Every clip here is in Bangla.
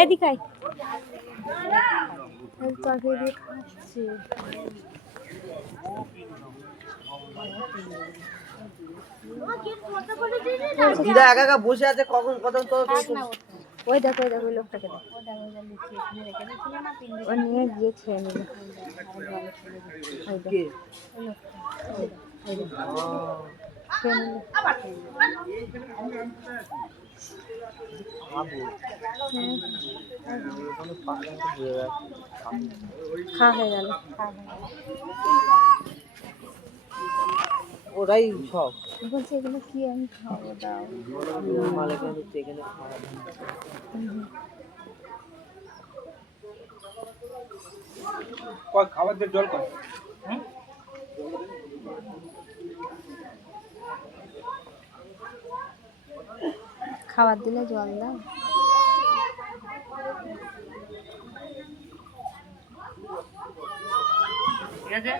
এদিকে আয়। তরকারি দিয়ে খাচ্ছি। দিদা একা একা বসে আছে কখন কত তো ওই দেখো ওই লোকটাকে ও নিয়ে গিয়ে খেয়ে নিল। খাওয়া হয়ে গেল। ওরাই সব বলছে এগুলো কি আমি খাবো দাও। মালিকের হচ্ছে এখানে খাবার দিয়ে জল কর খাবার দিলে জল দাও। ঠিক আছে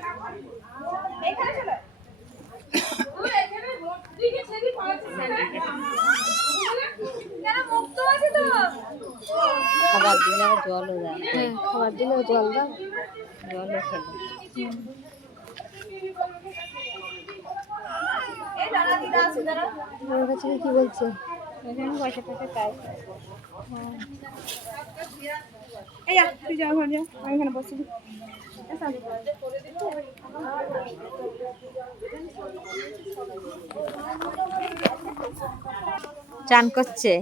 খাবার দিলে জলও দাও। হ্যাঁ খাবার দিলে জল দাও। জলও খেলো। ওর কাছে কি বলছে? এখানে পয়সা টাকা চাই। এই যা তুই যা ঘর যা, আমি এখানে বসে দিই। চান করছে।